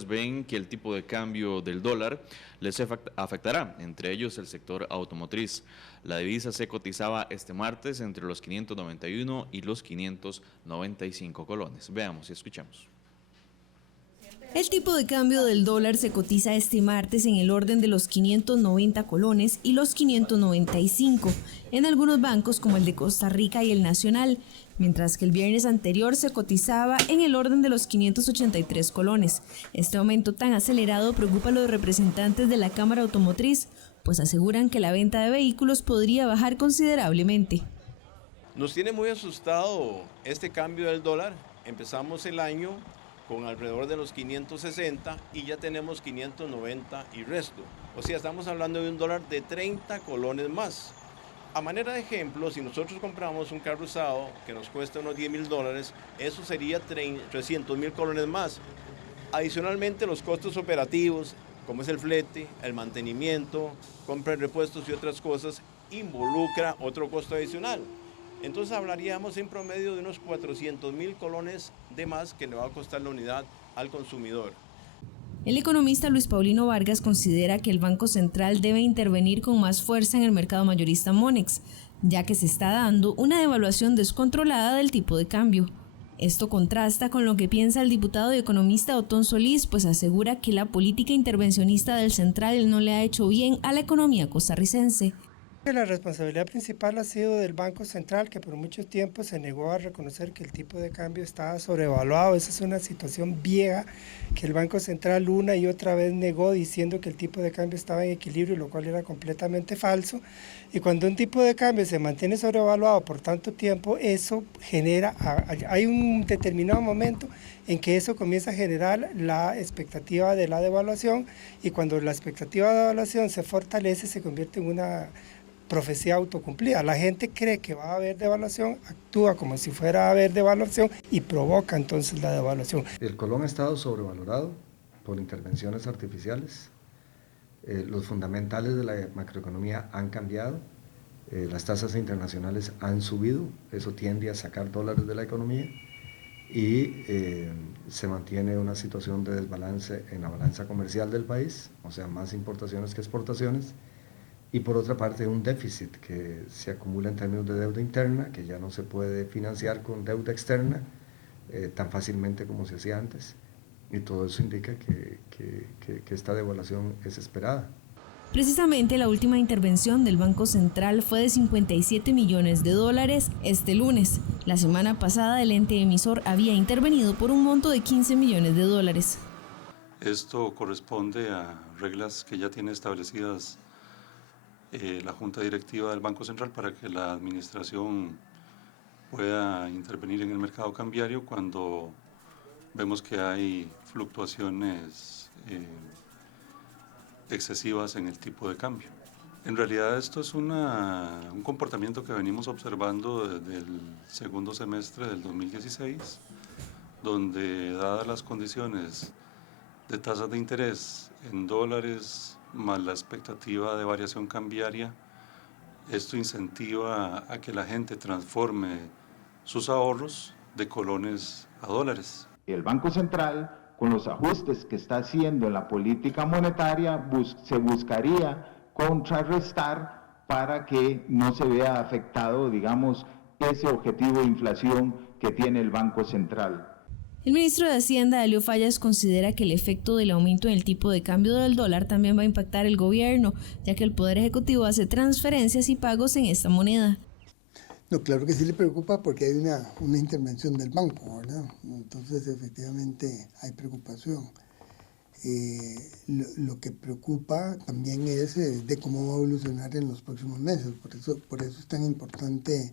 ven que el tipo de cambio del dólar les afectará, entre ellos el sector automotriz. La divisa se cotizaba este martes entre los 591 y los 595 colones. Veamos y escuchamos. El tipo de cambio del dólar se cotiza este martes en el orden de los 590 colones y los 595 en algunos bancos como el de Costa Rica y el Nacional, mientras que el viernes anterior se cotizaba en el orden de los 583 colones. Este aumento tan acelerado preocupa a los representantes de la Cámara Automotriz, pues aseguran que la venta de vehículos podría bajar considerablemente. Nos tiene muy asustado este cambio del dólar. Empezamos el año con alrededor de los 560 y ya tenemos 590 y resto. O sea, estamos hablando de un dólar de 30 colones más. A manera de ejemplo, si nosotros compramos un carro usado que nos cuesta unos $10,000, eso sería 300,000 colones más. Adicionalmente, los costos operativos, como es el flete, el mantenimiento, compra de repuestos y otras cosas, involucra otro costo adicional. Entonces hablaríamos en promedio de unos 400,000 colones de más que le va a costar la unidad al consumidor. El economista Luis Paulino Vargas considera que el Banco Central debe intervenir con más fuerza en el mercado mayorista Monex, ya que se está dando una devaluación descontrolada del tipo de cambio. Esto contrasta con lo que piensa el diputado y economista Otón Solís, pues asegura que la política intervencionista del Central no le ha hecho bien a la economía costarricense. La responsabilidad principal ha sido del Banco Central, que por mucho tiempo se negó a reconocer que el tipo de cambio estaba sobrevaluado. Esa es una situación vieja que el Banco Central una y otra vez negó diciendo que el tipo de cambio estaba en equilibrio, lo cual era completamente falso. Y cuando un tipo de cambio se mantiene sobrevaluado por tanto tiempo, eso genera, hay un determinado momento en que eso comienza a generar la expectativa de la devaluación, y cuando la expectativa de devaluación se fortalece, se convierte en una profecía autocumplida. La gente cree que va a haber devaluación, actúa como si fuera a haber devaluación y provoca entonces la devaluación. El colón ha estado sobrevalorado por intervenciones artificiales. Los fundamentales de la macroeconomía han cambiado. Las tasas internacionales han subido. Eso tiende a sacar dólares de la economía y se mantiene una situación de desbalance en la balanza comercial del país, o sea, más importaciones que exportaciones. Y por otra parte, un déficit que se acumula en términos de deuda interna, que ya no se puede financiar con deuda externa tan fácilmente como se hacía antes. Y todo eso indica que esta devaluación es esperada. Precisamente la última intervención del Banco Central fue de 57 millones de dólares este lunes. La semana pasada el ente emisor había intervenido por un monto de 15 millones de dólares. Esto corresponde a reglas que ya tiene establecidas la Junta Directiva del Banco Central para que la administración pueda intervenir en el mercado cambiario cuando vemos que hay fluctuaciones excesivas en el tipo de cambio. En realidad esto es un comportamiento que venimos observando desde el segundo semestre del 2016, donde dadas las condiciones de tasas de interés en dólares más la expectativa de variación cambiaria, esto incentiva a que la gente transforme sus ahorros de colones a dólares. El Banco Central, con los ajustes que está haciendo en la política monetaria, se buscaría contrarrestar para que no se vea afectado, digamos, ese objetivo de inflación que tiene el Banco Central. El ministro de Hacienda, Elio Fallas, considera que el efecto del aumento en el tipo de cambio del dólar también va a impactar el gobierno, ya que el Poder Ejecutivo hace transferencias y pagos en esta moneda. No, claro que sí le preocupa porque hay una intervención del banco, ¿verdad? Entonces, efectivamente, hay preocupación. Lo que preocupa también es de cómo va a evolucionar en los próximos meses. Por eso es tan importante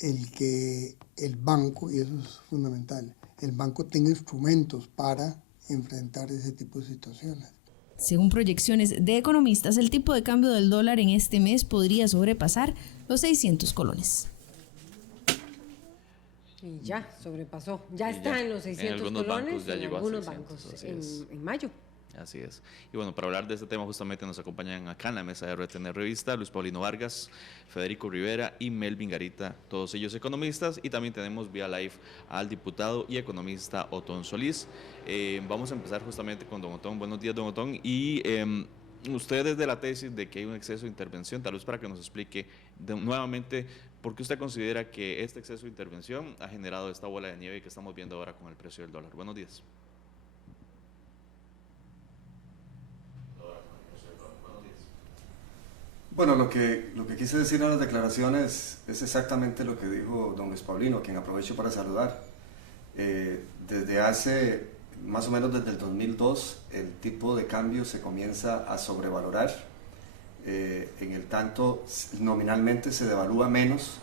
el que el banco, y eso es fundamental, el banco tenga instrumentos para enfrentar ese tipo de situaciones. Según proyecciones de economistas, el tipo de cambio del dólar en este mes podría sobrepasar los 600 colones. Y ya sobrepasó, ya está en los 600 colones en algunos bancos en mayo. Así es. Y bueno, para hablar de este tema justamente nos acompañan acá en la mesa de RTN Revista Luis Paulino Vargas, Federico Rivera y Melvin Garita, todos ellos economistas, y también tenemos vía live al diputado y economista Otón Solís. Vamos a empezar justamente con don Otón. Buenos días, don Otón. Y usted desde la tesis de que hay un exceso de intervención, tal vez para que nos explique nuevamente por qué usted considera que este exceso de intervención ha generado esta bola de nieve que estamos viendo ahora con el precio del dólar. Buenos días. Bueno, lo que quise decir en las declaraciones es exactamente lo que dijo don Luis Paulino, a quien aprovecho para saludar. Desde hace, más o menos desde el 2002, el tipo de cambio se comienza a sobrevalorar. En el tanto, nominalmente se devalúa menos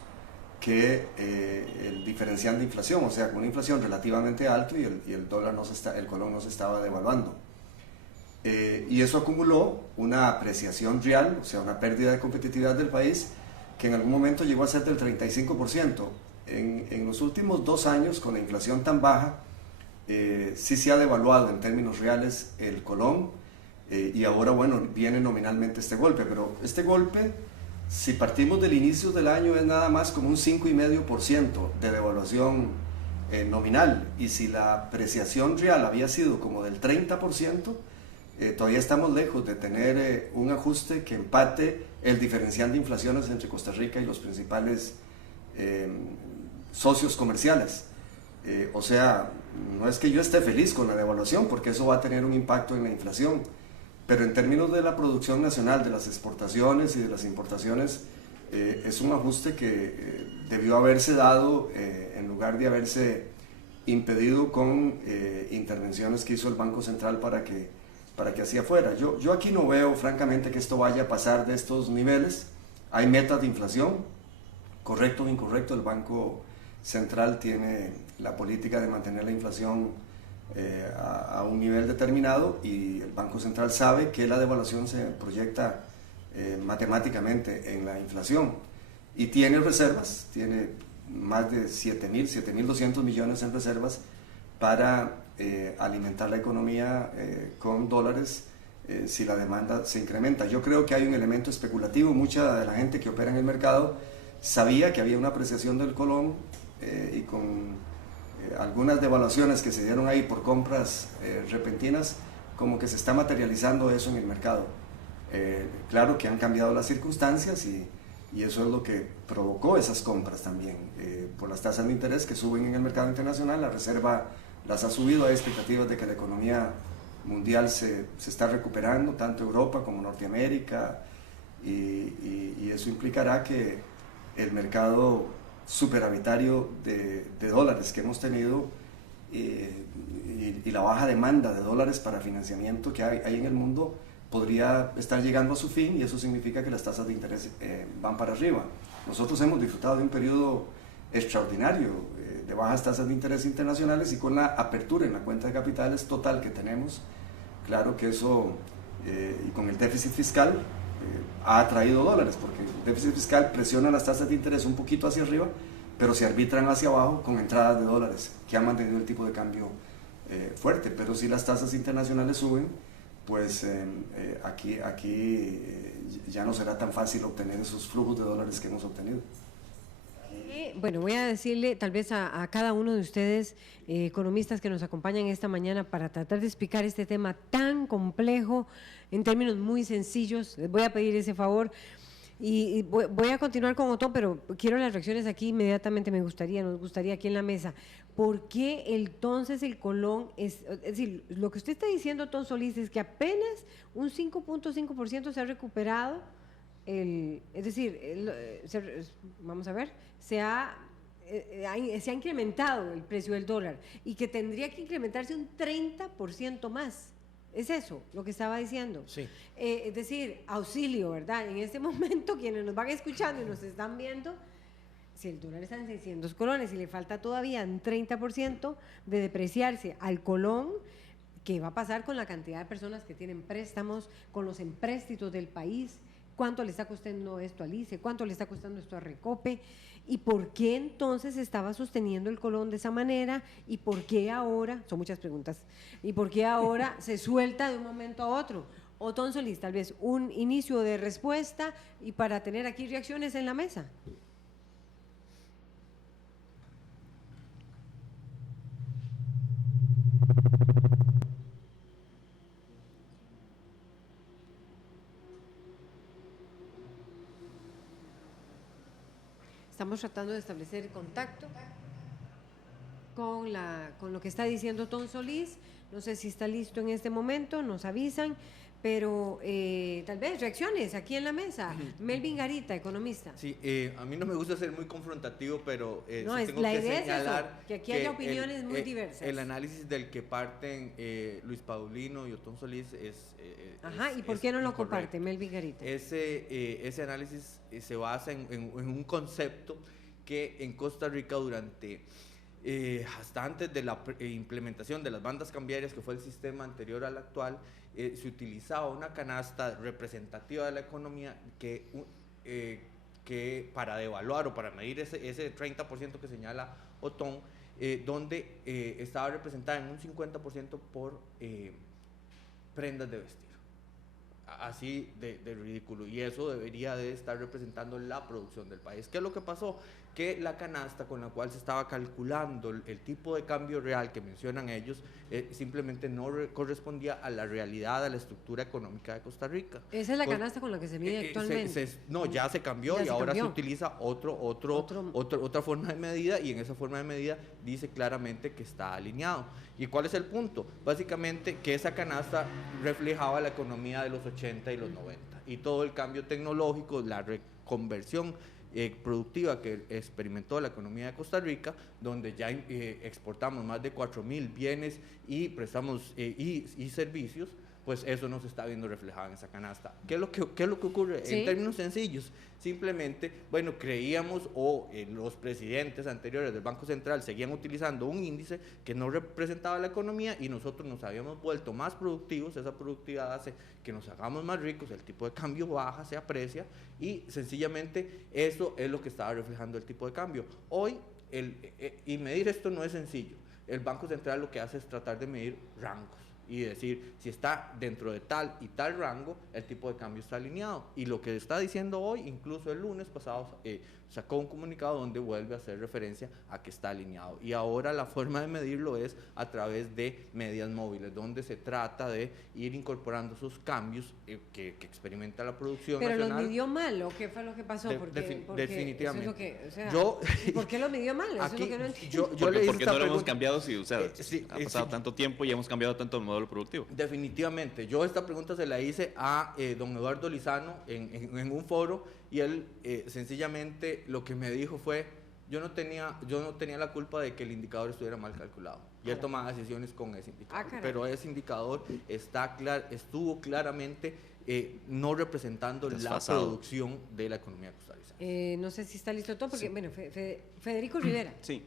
que el diferencial de inflación, o sea, con una inflación relativamente alta y el dólar el colón no se estaba devaluando. Y eso acumuló una apreciación real, o sea, una pérdida de competitividad del país que en algún momento llegó a ser del 35%. En los últimos 2 años, con la inflación tan baja, sí se ha devaluado en términos reales el colón, y ahora, bueno, viene nominalmente este golpe, pero este golpe, si partimos del inicio del año, es nada más como un 5,5% de devaluación nominal, y si la apreciación real había sido como del 30%, todavía estamos lejos de tener un ajuste que empate el diferencial de inflaciones entre Costa Rica y los principales socios comerciales. O sea, no es que yo esté feliz con la devaluación, porque eso va a tener un impacto en la inflación, pero en términos de la producción nacional, de las exportaciones y de las importaciones, es un ajuste que debió haberse dado en lugar de haberse impedido con intervenciones que hizo el Banco Central para que así fuera. Yo aquí no veo, francamente, que esto vaya a pasar de estos niveles. Hay metas de inflación, correcto o incorrecto, el Banco Central tiene la política de mantener la inflación a un nivel determinado, y el Banco Central sabe que la devaluación se proyecta matemáticamente en la inflación, y tiene reservas, tiene más de 7.200 millones en reservas para alimentar la economía con dólares si la demanda se incrementa. Yo creo que hay un elemento especulativo. Mucha de la gente que opera en el mercado sabía que había una apreciación del colón, y con algunas devaluaciones que se dieron ahí por compras repentinas, como que se está materializando eso en el mercado. Claro que han cambiado las circunstancias, y eso es lo que provocó esas compras también. Por las tasas de interés que suben en el mercado internacional, la reserva las ha subido. Hay expectativas de que la economía mundial se está recuperando, tanto Europa como Norteamérica, y eso implicará que el mercado superavitario de dólares que hemos tenido, y la baja demanda de dólares para financiamiento que hay en el mundo, podría estar llegando a su fin, y eso significa que las tasas de interés van para arriba. Nosotros hemos disfrutado de un periodo extraordinario de bajas tasas de interés internacionales, y con la apertura en la cuenta de capitales total que tenemos, claro que eso, y con el déficit fiscal, ha atraído dólares, porque el déficit fiscal presiona las tasas de interés un poquito hacia arriba, pero se arbitran hacia abajo con entradas de dólares que han mantenido el tipo de cambio fuerte. Pero si las tasas internacionales suben, pues aquí ya no será tan fácil obtener esos flujos de dólares que hemos obtenido. Bueno, voy a decirle tal vez a cada uno de ustedes, economistas que nos acompañan esta mañana, para tratar de explicar este tema tan complejo en términos muy sencillos. Les voy a pedir ese favor, y voy a continuar con Otón, pero quiero las reacciones aquí inmediatamente. Nos gustaría aquí en la mesa. ¿Por qué entonces el colón es decir, lo que usted está diciendo, Otón Solís, es que apenas un 5.5% se ha recuperado? Es decir, vamos a ver, se ha incrementado el precio del dólar, y que tendría que incrementarse un 30% más. ¿Es eso lo que estaba diciendo? Sí. Es decir, auxilio, ¿verdad? En este momento, quienes nos van escuchando y nos están viendo, si el dólar está en 600 colones y le falta todavía un 30% de depreciarse al colón, ¿qué va a pasar con la cantidad de personas que tienen préstamos, con los empréstitos del país? ¿Cuánto le está costando esto al ICE? ¿Cuánto le está costando esto a Recope? ¿Y por qué entonces estaba sosteniendo el colón de esa manera? ¿Y por qué ahora, son muchas preguntas, y por qué ahora se suelta de un momento a otro? Otón Solís, tal vez un inicio de respuesta y para tener aquí reacciones en la mesa. Estamos tratando de establecer contacto con lo que está diciendo Otón Solís. No sé si está listo en este momento, nos avisan, pero tal vez reacciones aquí en la mesa. Melvin Garita, economista. Sí, a mí no me gusta ser muy confrontativo, pero no, sí es, tengo la que idea señalar es eso, que aquí haya opiniones muy diversas. El análisis del que parten Luis Paulino y Otón Solís Ajá, ¿y por qué no lo comparte Melvin Garita? Ese análisis se basa en un concepto que en Costa Rica durante hasta antes de la implementación de las bandas cambiarias, que fue el sistema anterior al actual, se utilizaba una canasta representativa de la economía que para devaluar o para medir ese 30% que señala Otón, donde estaba representada en un 50% por prendas de vestir. Así de ridículo, y eso debería de estar representando la producción del país. ¿Qué es lo que pasó? Que la canasta con la cual se estaba calculando el tipo de cambio real que mencionan ellos simplemente no correspondía a la realidad, a la estructura económica de Costa Rica. Esa es la canasta con la que se mide actualmente. No, ya se cambió y ahora se utiliza otra forma de medida, y en esa forma de medida dice claramente que está alineado. ¿Y cuál es el punto? Básicamente que esa canasta reflejaba la economía de los 80 y los 90 y todo el cambio tecnológico, la reconversión productiva que experimentó la economía de Costa Rica, donde ya exportamos más de 4.000 bienes y prestamos y servicios, pues eso no se está viendo reflejado en esa canasta. ¿Qué es lo que ocurre? ¿Sí? En términos sencillos, simplemente, bueno, creíamos los presidentes anteriores del Banco Central seguían utilizando un índice que no representaba la economía y nosotros nos habíamos vuelto más productivos, esa productividad hace que nos hagamos más ricos, el tipo de cambio baja, se aprecia y sencillamente eso es lo que estaba reflejando el tipo de cambio. Hoy, y medir esto no es sencillo, el Banco Central lo que hace es tratar de medir rangos y decir si está dentro de tal y tal rango, el tipo de cambio está alineado. Y lo que está diciendo hoy, incluso el lunes pasado, sacó un comunicado donde vuelve a hacer referencia a que está alineado. Y ahora la forma de medirlo es a través de medias móviles, donde se trata de ir incorporando esos cambios que experimenta la producción nacional. ¿Pero los midió mal o qué fue lo que pasó? Porque definitivamente. Eso es lo que, ¿por qué lo midió mal? Eso aquí, es lo que no entiendo. Porque no lo hemos cambiado, ha pasado tanto tiempo y hemos cambiado tanto el modelo productivo. Definitivamente. Yo esta pregunta se la hice a don Eduardo Lizano en un foro y él sencillamente lo que me dijo fue yo no tenía la culpa de que el indicador estuviera mal calculado y él tomaba decisiones con ese indicador, pero ese indicador estuvo claramente no representando desfasado la producción de la economía costarricense. No sé si está listo todo porque, bueno, Federico Rivera. Sí,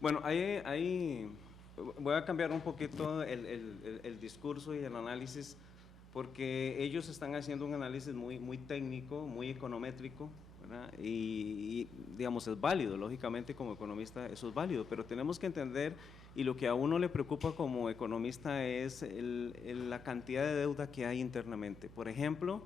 bueno, ahí voy a cambiar un poquito el discurso y el análisis porque ellos están haciendo un análisis muy técnico, muy econométrico, ¿verdad? Y digamos es válido, lógicamente como economista eso es válido, pero tenemos que entender, y lo que a uno le preocupa como economista es la cantidad de deuda que hay internamente. Por ejemplo,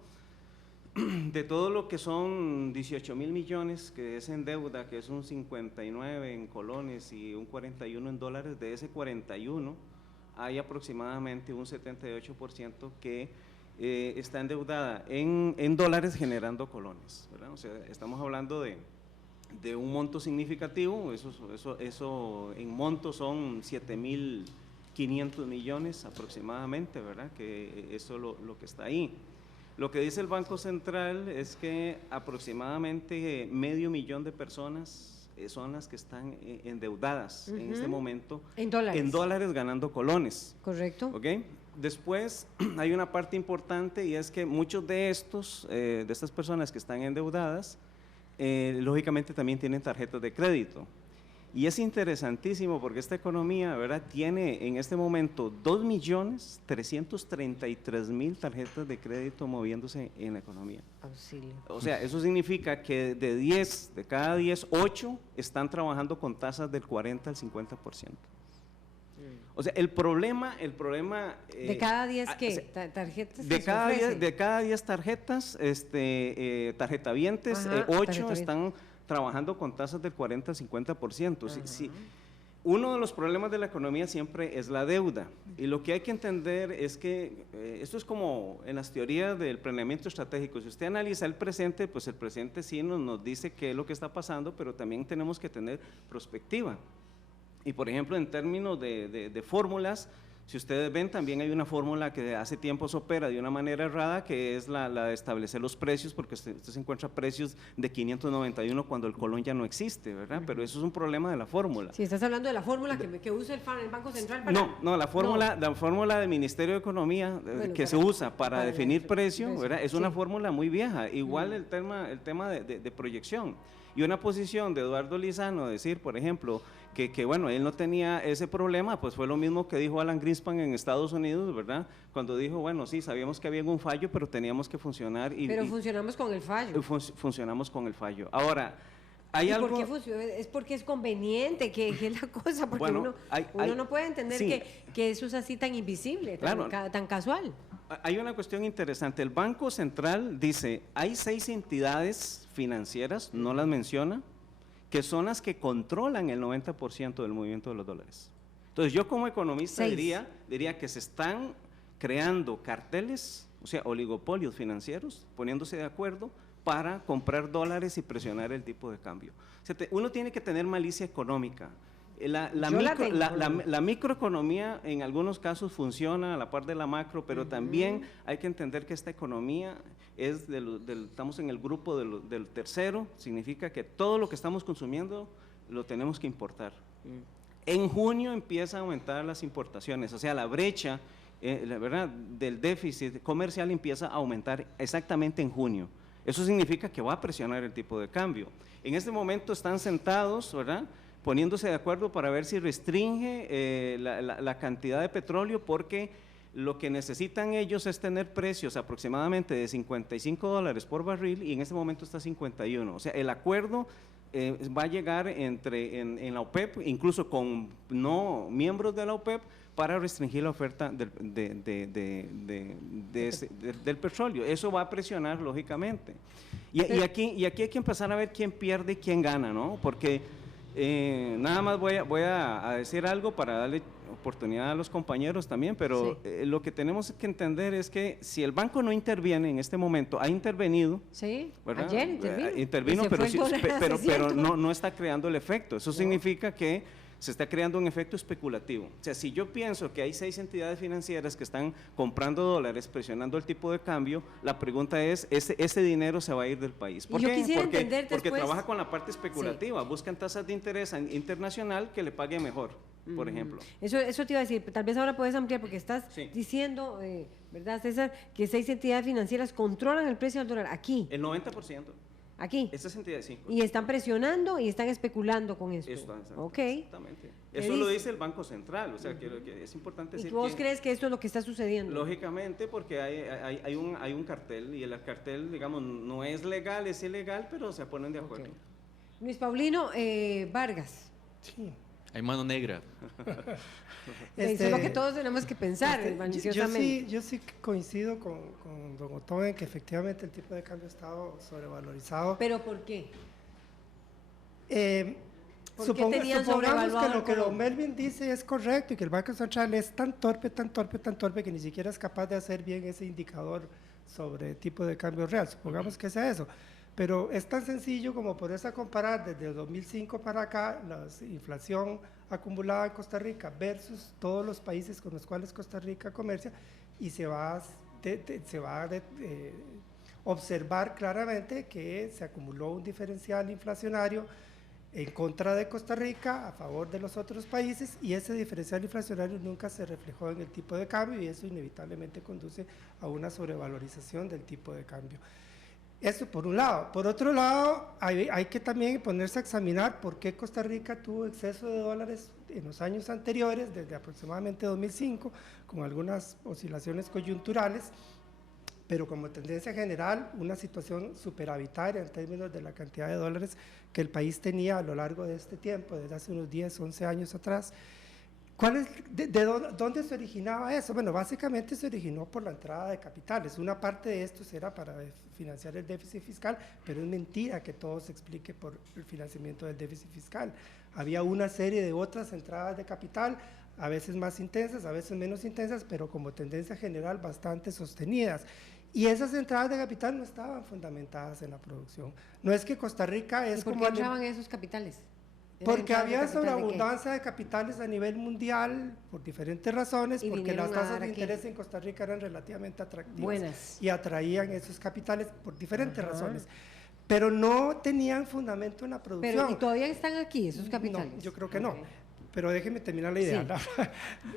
de todo lo que son 18.000 millones que es en deuda, que es un 59 en colones y un 41 en dólares, de ese 41 hay aproximadamente un 78% que está endeudada en dólares generando colones, ¿verdad? O sea, estamos hablando de un monto significativo, eso en monto son 7.500 millones aproximadamente, ¿verdad? Que eso lo que está ahí. Lo que dice el Banco Central es que aproximadamente 500.000 de personas son las que están endeudadas en este momento en dólares ganando colones. Correcto. ¿Okay? Después hay una parte importante y es que muchos de estas personas que están endeudadas lógicamente también tienen tarjetas de crédito Y es interesantísimo porque esta economía, ¿verdad?, tiene en este momento 2.333.000 tarjetas de crédito moviéndose en la economía. Auxilio. O sea, eso significa que de cada 10, 8 están trabajando con tasas del 40 al 50%. O sea, el problema ¿de cada 10 qué? ¿Tarjetas? De cada 10 tarjetas, tarjetavientes, 8 están trabajando con tasas del 40 al 50%. Uno de los problemas de la economía siempre es la deuda, y lo que hay que entender es que esto es como en las teorías del planeamiento estratégico. Si usted analiza el presente, pues el presente sí nos dice qué es lo que está pasando, pero también tenemos que tener perspectiva. Y por ejemplo, en términos de fórmulas, si ustedes ven, también hay una fórmula que hace tiempo se opera de una manera errada, que es la de establecer los precios, porque usted se encuentra precios de 591 cuando el colón ya no existe, ¿verdad? Pero eso es un problema de la fórmula. Si estás hablando de la fórmula que usa el Banco Central para… No, la fórmula del Ministerio de Economía que se usa para definir precio, ¿verdad?, es una fórmula muy vieja. Igual el tema de proyección. Y una posición de Eduardo Lizano, decir, por ejemplo, que bueno, él no tenía ese problema, pues fue lo mismo que dijo Alan Greenspan en Estados Unidos, ¿verdad? Cuando dijo, bueno, sí, sabíamos que había un fallo, pero teníamos que funcionar. Pero funcionamos con el fallo. Funcionamos con el fallo. Ahora, hay algo… ¿Por qué funciona? Es porque es conveniente, que es la cosa, porque uno no puede entender que eso es así tan invisible, tan casual. Hay una cuestión interesante. El Banco Central dice, hay 6 entidades financieras, no las menciona, que son las que controlan el 90% del movimiento de los dólares. Entonces, yo como economista diría que se están creando carteles, o sea, oligopolios financieros, poniéndose de acuerdo para comprar dólares y presionar el tipo de cambio. O sea, uno tiene que tener malicia económica. La microeconomía en algunos casos funciona a la par de la macro, pero también hay que entender que esta economía es estamos en el grupo del tercero, significa que todo lo que estamos consumiendo lo tenemos que importar. En junio empieza a aumentar las importaciones, o sea, la brecha la verdad, del déficit comercial empieza a aumentar exactamente en junio. Eso significa que va a presionar el tipo de cambio. En este momento están sentados, ¿verdad?, poniéndose de acuerdo para ver si restringe la cantidad de petróleo, porque lo que necesitan ellos es tener precios aproximadamente de $55 por barril, y en este momento está 51. O sea, el acuerdo va a llegar en la OPEP, incluso con no miembros de la OPEP, para restringir la oferta del petróleo. Eso va a presionar, lógicamente. Y aquí hay que empezar a ver quién pierde y quién gana, ¿no? Porque nada más voy a decir algo para darle oportunidad a los compañeros también, pero lo que tenemos que entender es que si el banco no interviene en este momento, ha intervenido, ¿verdad? Ayer intervino, pero no está creando el efecto. Eso significa que se está creando un efecto especulativo. O sea, si yo pienso que hay 6 entidades financieras que están comprando dólares, presionando el tipo de cambio, la pregunta es, ¿ese dinero se va a ir del país? ¿Por qué? Porque trabaja con la parte especulativa, buscan tasas de interés internacional que le pague mejor, por ejemplo. Eso te iba a decir, tal vez ahora puedes ampliar, porque estás diciendo, ¿verdad, César?, que 6 entidades financieras controlan el precio del dólar aquí. El 90%. Aquí. Esas entidades, sí. Y están presionando y están especulando con esto. Exactamente. Eso lo dice el Banco Central, o sea, que es importante decir. ¿Y vos crees que esto es lo que está sucediendo? Lógicamente, porque hay un cartel, y el cartel, digamos, no es legal, es ilegal, pero se ponen de acuerdo. Luis Paulino Vargas. Sí. Hay mano negra. Eso es lo que todos tenemos que pensar, maliciosamente. Yo sí coincido con don Otón en que efectivamente el tipo de cambio ha estado sobrevalorizado. ¿Pero por qué? Supongamos que lo que don Melvin dice es correcto y que el Banco Central es tan torpe que ni siquiera es capaz de hacer bien ese indicador sobre tipo de cambio real. Supongamos que sea eso. Pero es tan sencillo como poderse comparar desde el 2005 para acá la inflación acumulada en Costa Rica versus todos los países con los cuales Costa Rica comercia, y se va a observar claramente que se acumuló un diferencial inflacionario en contra de Costa Rica a favor de los otros países, y ese diferencial inflacionario nunca se reflejó en el tipo de cambio, y eso inevitablemente conduce a una sobrevalorización del tipo de cambio. Eso por un lado. Por otro lado, hay que también ponerse a examinar por qué Costa Rica tuvo exceso de dólares en los años anteriores, desde aproximadamente 2005, con algunas oscilaciones coyunturales, pero como tendencia general, una situación superavitaria en términos de la cantidad de dólares que el país tenía a lo largo de este tiempo, desde hace unos 10, 11 años atrás. ¿Dónde se originaba eso? Bueno, básicamente se originó por la entrada de capitales. Una parte de esto era para financiar el déficit fiscal, pero es mentira que todo se explique por el financiamiento del déficit fiscal. Había una serie de otras entradas de capital, a veces más intensas, a veces menos intensas, pero como tendencia general bastante sostenidas. Y esas entradas de capital no estaban fundamentadas en la producción. No es que Costa Rica es como... ¿Por qué entraban esos capitales? Porque había sobreabundancia de capitales a nivel mundial por diferentes razones, porque las tasas de interés en Costa Rica eran relativamente atractivas y atraían esos capitales por diferentes razones, pero no tenían fundamento en la producción. ¿Y todavía están aquí esos capitales? No, yo creo que no. Pero déjeme terminar la idea. Sí.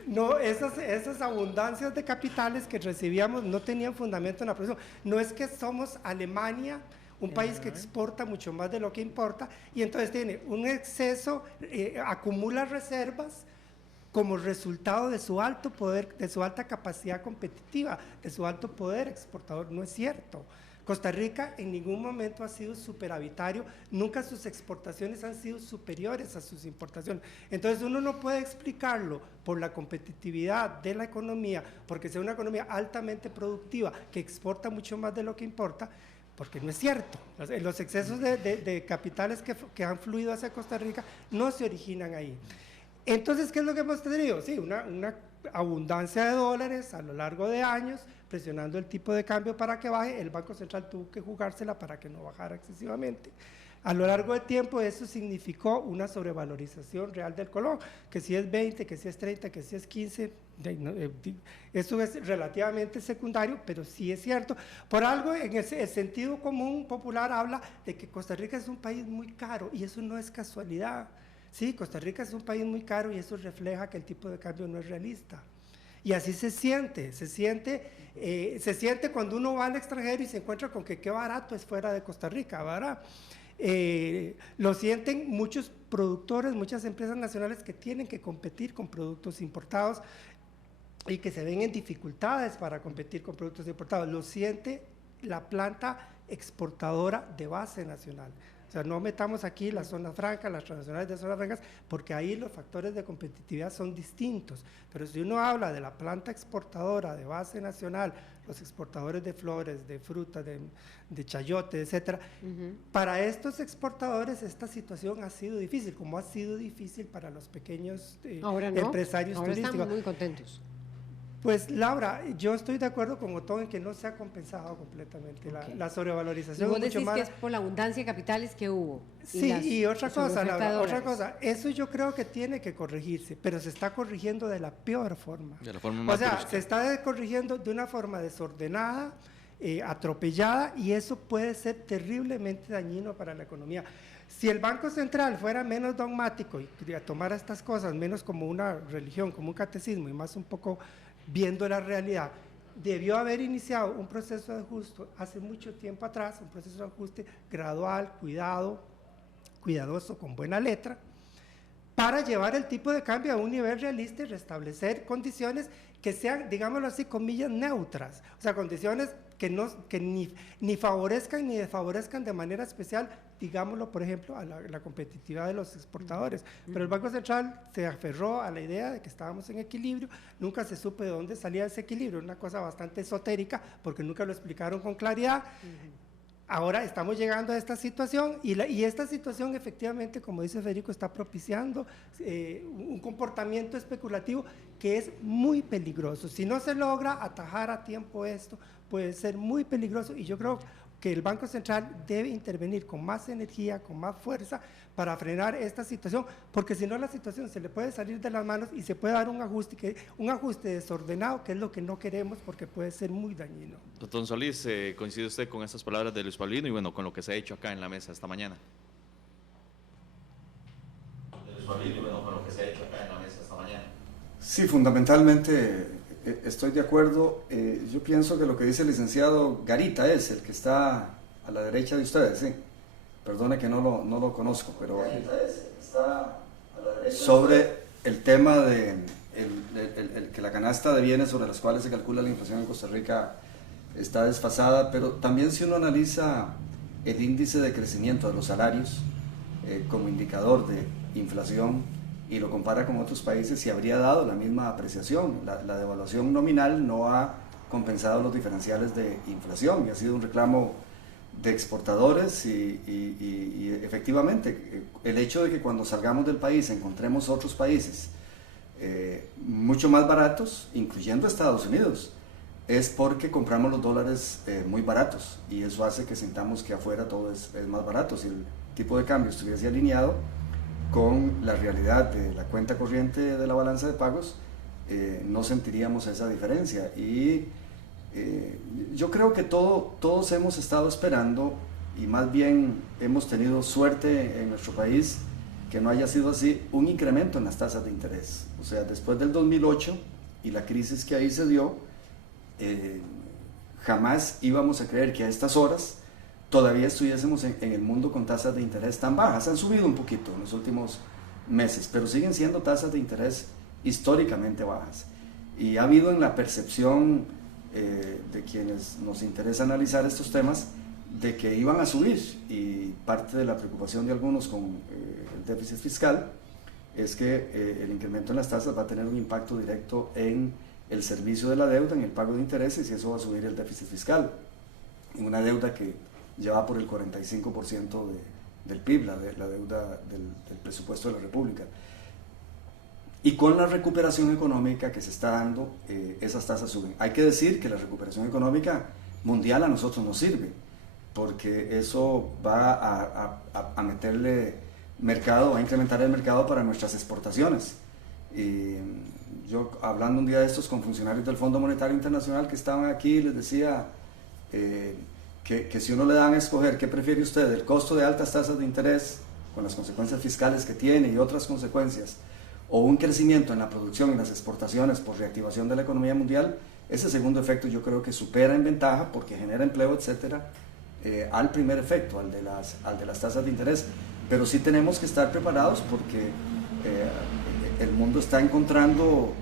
No, esas abundancias de capitales que recibíamos no tenían fundamento en la producción. No es que somos Alemania, un país que exporta mucho más de lo que importa, y entonces tiene un exceso, acumula reservas como resultado de su alto poder, de su alta capacidad competitiva, de su alto poder exportador. No es cierto. Costa Rica en ningún momento ha sido superavitario, nunca sus exportaciones han sido superiores a sus importaciones. Entonces uno no puede explicarlo por la competitividad de la economía, porque sea una economía altamente productiva, que exporta mucho más de lo que importa, porque no es cierto. Los excesos de capitales que han fluido hacia Costa Rica no se originan ahí. Entonces, ¿qué es lo que hemos tenido? Sí, una abundancia de dólares a lo largo de años, presionando el tipo de cambio para que baje. El Banco Central tuvo que jugársela para que no bajara excesivamente. A lo largo del tiempo eso significó una sobrevalorización real del colón, que si es 20, que si es 30, que si es 15, eso es relativamente secundario, pero sí es cierto. Por algo, en el sentido común popular habla de que Costa Rica es un país muy caro, y eso no es casualidad. Sí, Costa Rica es un país muy caro y eso refleja que el tipo de cambio no es realista. Y así se siente cuando uno va al extranjero y se encuentra con que qué barato es fuera de Costa Rica, ¿verdad? Lo sienten muchos productores, muchas empresas nacionales que tienen que competir con productos importados y que se ven en dificultades para competir con productos importados. Lo siente la planta exportadora de base nacional. O sea, no metamos aquí las zonas francas, las transnacionales de zonas francas, porque ahí los factores de competitividad son distintos. Pero si uno habla de la planta exportadora de base nacional, los exportadores de flores, de frutas, de chayote, etcétera, para estos exportadores esta situación ha sido difícil, como ha sido difícil para los pequeños empresarios turísticos. Ahora están muy contentos. Pues Laura, yo estoy de acuerdo con Otón en que no se ha compensado completamente la sobrevalorización. ¿Y vos decís que es por la abundancia de capitales que hubo? Sí, y otra cosa, Laura, otra cosa, eso yo creo que tiene que corregirse, pero se está corrigiendo de la peor forma. De la forma más brusca. Se está corrigiendo de una forma desordenada, atropellada, y eso puede ser terriblemente dañino para la economía. Si el Banco Central fuera menos dogmático y tomara estas cosas menos como una religión, como un catecismo, y más un poco viendo la realidad, debió haber iniciado un proceso de ajuste hace mucho tiempo atrás, un proceso de ajuste gradual, cuidadoso, con buena letra, para llevar el tipo de cambio a un nivel realista y restablecer condiciones que sean, digámoslo así, comillas, neutras, o sea, condiciones que ni favorezcan ni desfavorezcan de manera especial, digámoslo, por ejemplo, a la competitividad de los exportadores. Pero el Banco Central se aferró a la idea de que estábamos en equilibrio, nunca se supo de dónde salía ese equilibrio, una cosa bastante esotérica, porque nunca lo explicaron con claridad. Ahora estamos llegando a esta situación y esta situación efectivamente, como dice Federico, está propiciando un comportamiento especulativo que es muy peligroso. Si no se logra atajar a tiempo esto, puede ser muy peligroso, y yo creo que el Banco Central debe intervenir con más energía, con más fuerza para frenar esta situación, porque si no la situación se le puede salir de las manos y se puede dar un ajuste desordenado, que es lo que no queremos, porque puede ser muy dañino. Doctor Solís, ¿coincide usted con estas palabras de Luis Paulino y bueno, con lo que se ha hecho acá en la mesa esta mañana? Sí, fundamentalmente estoy de acuerdo. Yo pienso que lo que dice el licenciado Garita es el que está a la derecha de ustedes, sí. Perdone que no lo conozco, pero sobre el tema de que la canasta de bienes sobre las cuales se calcula la inflación en Costa Rica está desfasada, pero también si uno analiza el índice de crecimiento de los salarios como indicador de inflación y lo compara con otros países, se habría dado la misma apreciación. La devaluación nominal no ha compensado los diferenciales de inflación y ha sido un reclamo de exportadores y efectivamente el hecho de que cuando salgamos del país encontremos otros países mucho más baratos, incluyendo Estados Unidos, es porque compramos los dólares muy baratos y eso hace que sintamos que afuera todo es más barato. Si el tipo de cambio estuviese alineado con la realidad de la cuenta corriente de la balanza de pagos, no sentiríamos esa diferencia. Y yo creo que todos hemos estado esperando y más bien hemos tenido suerte en nuestro país que no haya sido así, un incremento en las tasas de interés. O sea, después del 2008 y la crisis que ahí se dio, jamás íbamos a creer que a estas horas todavía estuviésemos en el mundo con tasas de interés tan bajas. Han subido un poquito en los últimos meses, pero siguen siendo tasas de interés históricamente bajas. Y ha habido en la percepción de quienes nos interesa analizar estos temas de que iban a subir, y parte de la preocupación de algunos con el déficit fiscal es que el incremento en las tasas va a tener un impacto directo en el servicio de la deuda, en el pago de intereses, y eso va a subir el déficit fiscal, en una deuda que lleva por el 45% del PIB, la deuda del presupuesto de la República. Y con la recuperación económica que se está dando, esas tasas suben. Hay que decir que la recuperación económica mundial a nosotros nos sirve, porque eso va a meterle mercado, va a incrementar el mercado para nuestras exportaciones. Y yo, hablando un día de estos con funcionarios del Fondo Monetario Internacional que estaban aquí, les decía que si uno le dan a escoger qué prefiere usted, el costo de altas tasas de interés con las consecuencias fiscales que tiene y otras consecuencias, o un crecimiento en la producción y las exportaciones por reactivación de la economía mundial, ese segundo efecto yo creo que supera en ventaja, porque genera empleo, etcétera, al primer efecto, al de las tasas de interés. Pero sí tenemos que estar preparados porque el mundo está encontrando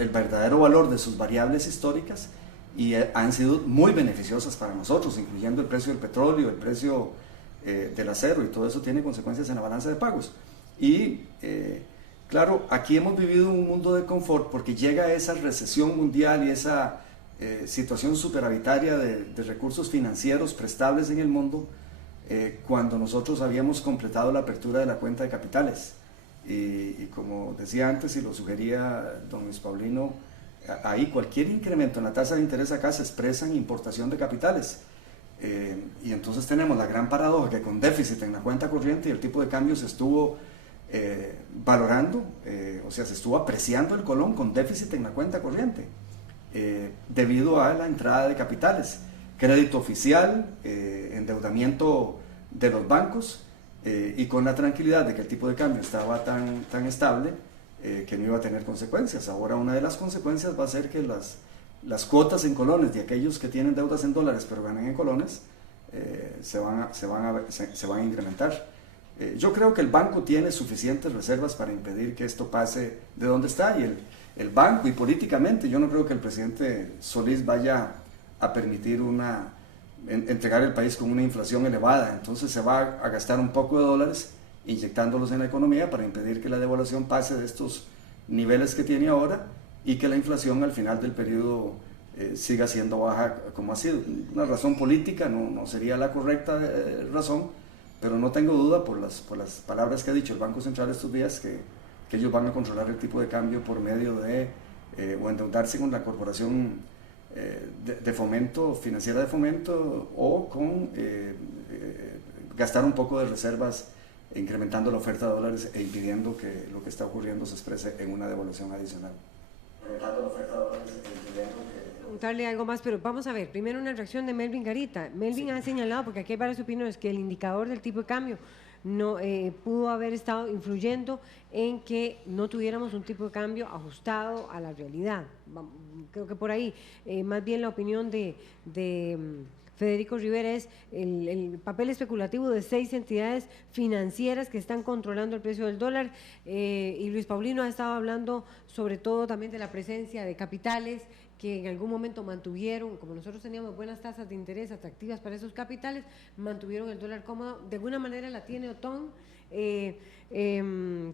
el verdadero valor de sus variables históricas y han sido muy beneficiosas para nosotros, incluyendo el precio del petróleo, el precio del acero, y todo eso tiene consecuencias en la balanza de pagos. Y claro, aquí hemos vivido un mundo de confort porque llega esa recesión mundial y esa situación superavitaria de recursos financieros prestables en el mundo cuando nosotros habíamos completado la apertura de la cuenta de capitales. Y como decía antes y lo sugería don Luis Paulino, ahí cualquier incremento en la tasa de interés acá se expresa en importación de capitales. Y entonces tenemos la gran paradoja que con déficit en la cuenta corriente y el tipo de cambio se estuvo valorando, o sea, se estuvo apreciando el colón con déficit en la cuenta corriente, debido a la entrada de capitales, crédito oficial, endeudamiento de los bancos, y con la tranquilidad de que el tipo de cambio estaba tan estable que no iba a tener consecuencias. Ahora una de las consecuencias va a ser que las cuotas en colones de aquellos que tienen deudas en dólares pero ganan en colones se van a incrementar. Yo creo que el banco tiene suficientes reservas para impedir que esto pase de donde está, y el banco, y políticamente yo no creo que el presidente Solís vaya a permitir entregar el país con una inflación elevada. Entonces se va a gastar un poco de dólares inyectándolos en la economía para impedir que la devaluación pase de estos niveles que tiene ahora y que la inflación al final del periodo siga siendo baja como ha sido. Una razón política no sería la correcta razón, pero no tengo duda por las palabras que ha dicho el Banco Central estos días que ellos van a controlar el tipo de cambio por medio de o endeudarse con la corporación de fomento, financiera de fomento, o con gastar un poco de reservas incrementando la oferta de dólares e impidiendo que lo que está ocurriendo se exprese en una devaluación adicional. Preguntarle algo más, pero vamos a ver, primero una reacción de Melvin Garita. Melvin ha señalado, porque aquí hay varias opiniones, que el indicador del tipo de cambio no pudo haber estado influyendo en que no tuviéramos un tipo de cambio ajustado a la realidad. Creo que por ahí, más bien la opinión de Federico Rivera, es el papel especulativo de 6 entidades financieras que están controlando el precio del dólar, y Luis Paulino ha estado hablando sobre todo también de la presencia de capitales que en algún momento mantuvieron, como nosotros teníamos buenas tasas de interés atractivas para esos capitales, mantuvieron el dólar cómodo. De alguna manera la tiene Otón,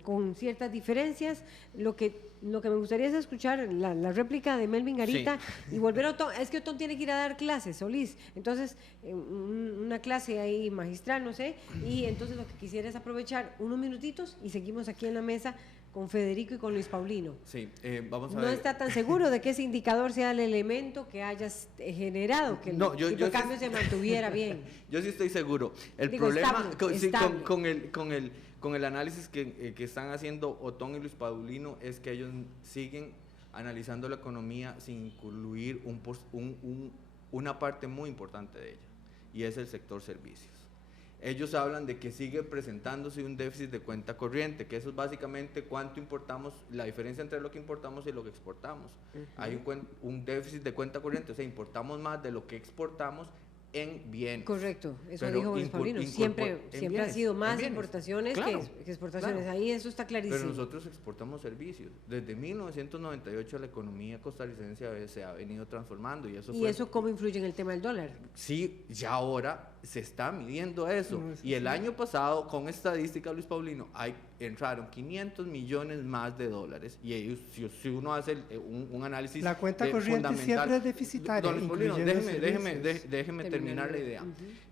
con ciertas diferencias. Lo que me gustaría es escuchar la réplica de Melvin Garita, sí. Y volver a Otón. Es que Otón tiene que ir a dar clases, Solís, entonces una clase ahí magistral, no sé, y entonces lo que quisiera es aprovechar unos minutitos y seguimos aquí en la mesa con Federico y con Luis Paulino. Sí, vamos a no ver. está tan seguro de que ese indicador sea el elemento que hayas generado, que el tipo de cambio se mantuviera bien. Yo sí estoy seguro. El problema con el análisis que están haciendo Otón y Luis Paulino es que ellos siguen analizando la economía sin incluir una parte muy importante de ella, y es el sector servicios. Ellos hablan de que sigue presentándose un déficit de cuenta corriente, que eso es básicamente cuánto importamos, la diferencia entre lo que importamos y lo que exportamos. Hay un déficit de cuenta corriente, o sea, importamos más de lo que exportamos en bienes. Correcto, eso dijo Luis Paulino, siempre ha sido más importaciones, claro, que exportaciones, claro. Ahí eso está clarísimo. Pero nosotros exportamos servicios. Desde 1998 la economía costarricense se ha venido transformando. ¿Y eso cómo influye en el tema del dólar? Sí, ya ahora se está midiendo eso. Y el año pasado, con estadística, Luis Paulino, entraron 500 millones más de dólares. Y ellos, si uno hace un análisis la cuenta corriente siempre es deficitaria. Don Luis Paulino, déjeme terminar la idea.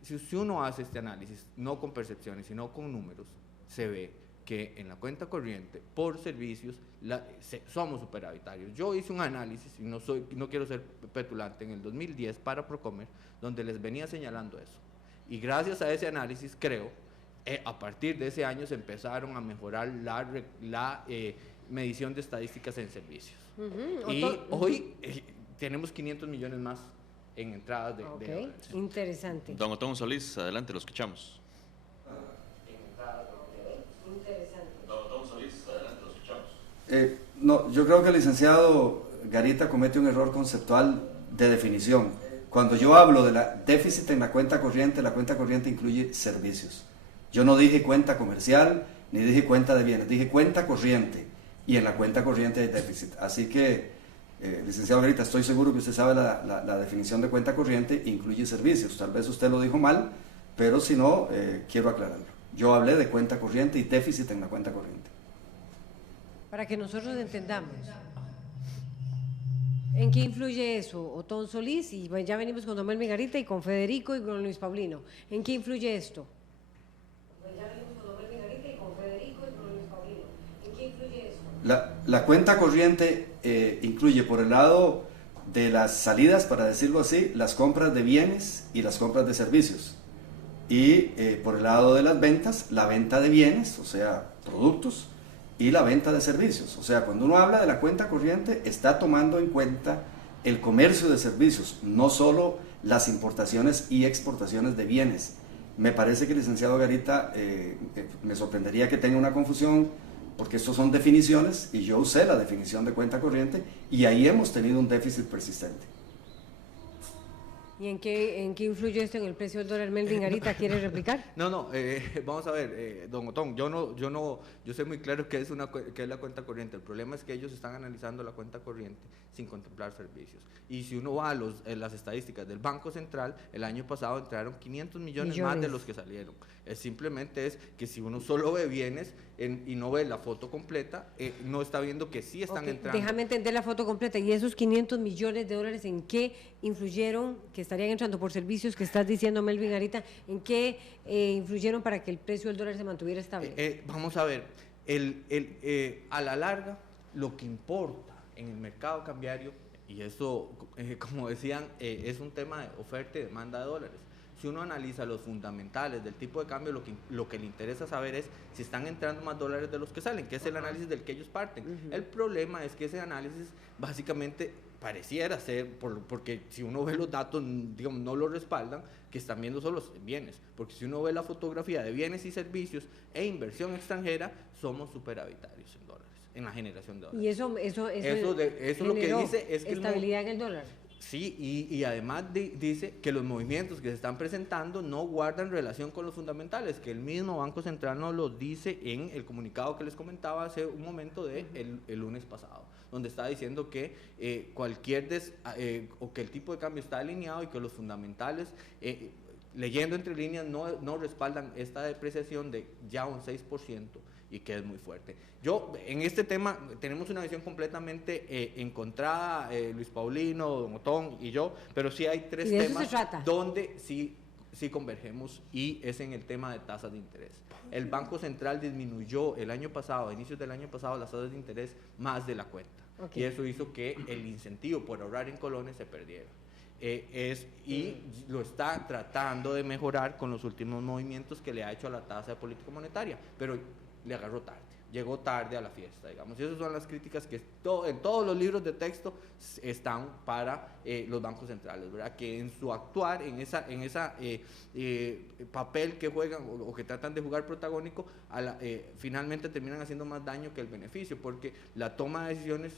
Si uno hace este análisis, no con percepciones, sino con números, se ve que en la cuenta corriente, por servicios, somos superavitarios. Yo hice un análisis, y no quiero ser petulante, en el 2010 para Procomer, donde les venía señalando eso. Y gracias a ese análisis, creo, a partir de ese año se empezaron a mejorar la medición de estadísticas en servicios. Y hoy tenemos 500 millones más en entradas de dólares. Interesante. Don Otón Solís, adelante, lo escuchamos. Don Otón Solís, adelante, lo escuchamos. No, yo creo que el licenciado Garita comete un error conceptual de definición. Cuando yo hablo de la déficit en la cuenta corriente incluye servicios. Yo no dije cuenta comercial, ni dije cuenta de bienes, dije cuenta corriente, y en la cuenta corriente hay déficit. Así que, licenciado Garita, estoy seguro que usted sabe la definición de cuenta corriente, incluye servicios. Tal vez usted lo dijo mal, pero si no, quiero aclararlo. Yo hablé de cuenta corriente y déficit en la cuenta corriente. Para que nosotros entendamos. ¿En qué influye eso, Otón Solís? Y ya venimos con don Melvin Garita y con Federico y con Luis Paulino. ¿En qué influye esto? Ya venimos con don Melvin Garita y con Federico y con Luis Paulino. ¿En qué influye eso? La cuenta corriente incluye, por el lado de las salidas, para decirlo así, las compras de bienes y las compras de servicios. Y por el lado de las ventas, la venta de bienes, o sea, productos, y la venta de servicios. O sea, cuando uno habla de la cuenta corriente, está tomando en cuenta el comercio de servicios, no solo las importaciones y exportaciones de bienes. Me parece que el licenciado Garita, me sorprendería que tenga una confusión, porque estos son definiciones, y yo usé la definición de cuenta corriente, y ahí hemos tenido un déficit persistente. ¿Y en qué influye esto en el precio del dólar? Melvin Garita, ¿quiere replicar? No, vamos a ver, don Otón, yo sé muy claro qué es la cuenta corriente. El problema es que ellos están analizando la cuenta corriente sin contemplar servicios. Y si uno va a las estadísticas del Banco Central, el año pasado entraron 500 millones más de los que salieron. Simplemente es que si uno solo ve bienes y no ve la foto completa, no está viendo que sí están entrando. Déjame entender la foto completa. ¿Y esos 500 millones de dólares en qué influyeron, que estarían entrando por servicios, que estás diciendo, Melvin Garita, en qué influyeron para que el precio del dólar se mantuviera estable? Vamos a ver, a la larga, lo que importa en el mercado cambiario, y eso, como decían, es un tema de oferta y demanda de dólares. Si uno analiza los fundamentales del tipo de cambio, lo que le interesa saber es si están entrando más dólares de los que salen, que es el análisis del que ellos parten. El problema es que ese análisis básicamente pareciera ser, porque si uno ve los datos, digamos, no lo respaldan, que están viendo solo los bienes, porque si uno ve la fotografía de bienes y servicios e inversión extranjera, somos superavitarios en dólares, en la generación de dólares. Y eso lo que dice es que estabilidad en el dólar. Sí, y además dice que los movimientos que se están presentando no guardan relación con los fundamentales, que el mismo Banco Central nos lo dice en el comunicado que les comentaba hace un momento el lunes pasado, donde está diciendo que o que el tipo de cambio está alineado y que los fundamentales, leyendo entre líneas, no respaldan esta depreciación de ya un 6%. Y que es muy fuerte. Yo, en este tema, tenemos una visión completamente encontrada, Luis Paulino, Don Otón y yo, pero sí hay tres temas donde sí convergemos, y es en el tema de tasas de interés. El Banco Central disminuyó el año pasado, a inicios del año pasado, las tasas de interés más de la cuenta. Y eso hizo que el incentivo por ahorrar en colones se perdiera. Y lo está tratando de mejorar con los últimos movimientos que le ha hecho a la tasa de política monetaria, pero le agarró tarde, llegó tarde a la fiesta, digamos. Y esas son las críticas que en todos los libros de texto están para los bancos centrales, ¿verdad? Que en su actuar, en esa papel que juegan o que tratan de jugar protagónico, finalmente terminan haciendo más daño que el beneficio, porque la toma de decisiones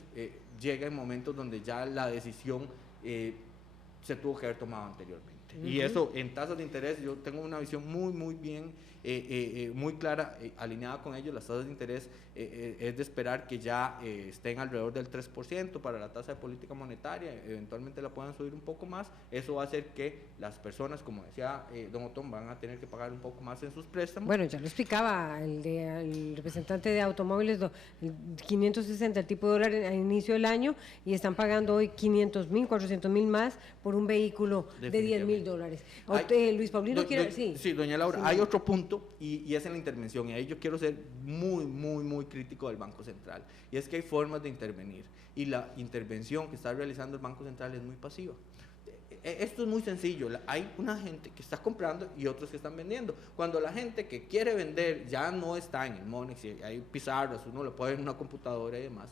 llega en momentos donde ya la decisión se tuvo que haber tomado anteriormente. Y eso, en tasas de interés, yo tengo una visión muy bien, muy clara, alineada con ellos. Las tasas de interés es de esperar que ya estén alrededor del 3% para la tasa de política monetaria, eventualmente la puedan subir un poco más. Eso va a hacer que las personas, como decía Don Otón, van a tener que pagar un poco más en sus préstamos. Bueno, ya lo explicaba el representante de automóviles, 560 el tipo de dólar a inicio del año, y están pagando hoy 500,000, 400,000 más por un vehículo de $10,000. Luis Paulino quiere decir. Sí, doña Laura, hay otro punto, y es en la intervención, y ahí yo quiero ser muy crítico del Banco Central, y es que hay formas de intervenir, y la intervención que está realizando el Banco Central es muy pasiva. Esto es muy sencillo, hay una gente que está comprando y otros que están vendiendo. Cuando la gente que quiere vender ya no está en el Monex, y hay pizarras, uno lo puede ver en una computadora y demás,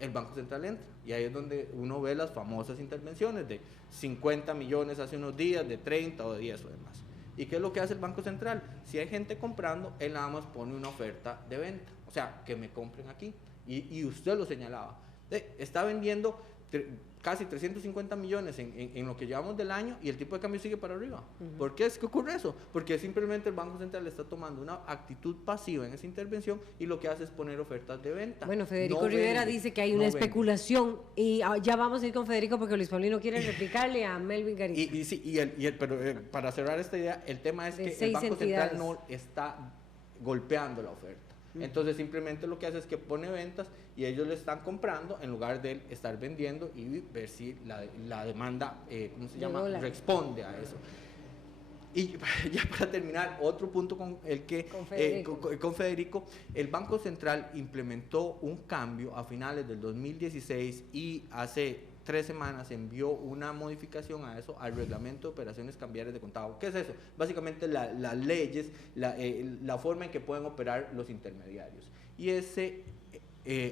el Banco Central entra, y ahí es donde uno ve las famosas intervenciones de 50 millones hace unos días, de 30 o de 10 o demás. ¿Y qué es lo que hace el Banco Central? Si hay gente comprando, él nada más pone una oferta de venta, o sea, que me compren aquí, y usted lo señalaba, está vendiendo casi 350 millones en lo que llevamos del año, y el tipo de cambio sigue para arriba. ¿Por qué es que ocurre eso? Porque simplemente el Banco Central está tomando una actitud pasiva en esa intervención, y lo que hace es poner ofertas de venta. Bueno, Federico Rivera dice que hay una especulación, y ya vamos a ir con Federico porque Luis Paulino quiere replicarle a Melvin Garitza. Pero para cerrar esta idea, el tema es que el Banco Central no está golpeando la oferta. Entonces simplemente lo que hace es que pone ventas, y ellos le están comprando en lugar de estar vendiendo, y ver si la demanda, responde a eso. Y ya para terminar, otro punto con Federico, el Banco Central implementó un cambio a finales del 2016, y hace 3 semanas envió una modificación a eso, al reglamento de operaciones cambiarias de contado. ¿Qué es eso? Básicamente las leyes, la forma en que pueden operar los intermediarios. Y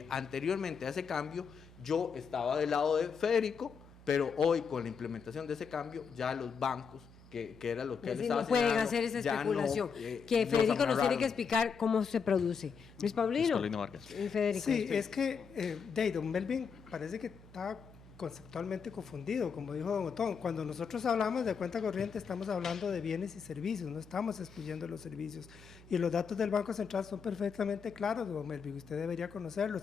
anteriormente a ese cambio, yo estaba del lado de Federico, pero hoy con la implementación de ese cambio, ya los bancos, que era lo que él estaba no pueden hacer esa especulación, que Federico nos tiene que explicar cómo se produce. Luis Paulino y Federico. Sí, es que don Melvin parece que está conceptualmente confundido, como dijo Don Otón. Cuando nosotros hablamos de cuenta corriente, estamos hablando de bienes y servicios, no estamos excluyendo los servicios, y los datos del Banco Central son perfectamente claros, don Melvin, usted debería conocerlos.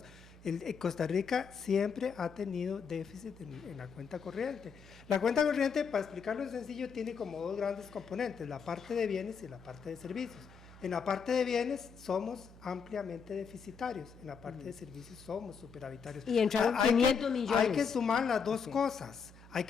Costa Rica siempre ha tenido déficit en la cuenta corriente. La cuenta corriente, para explicarlo en sencillo, tiene como 2 grandes componentes, la parte de bienes y la parte de servicios. En la parte de bienes somos ampliamente deficitarios, en la parte de servicios somos superavitarios. Y entraron 500 millones. Hay que sumar las dos cosas, Al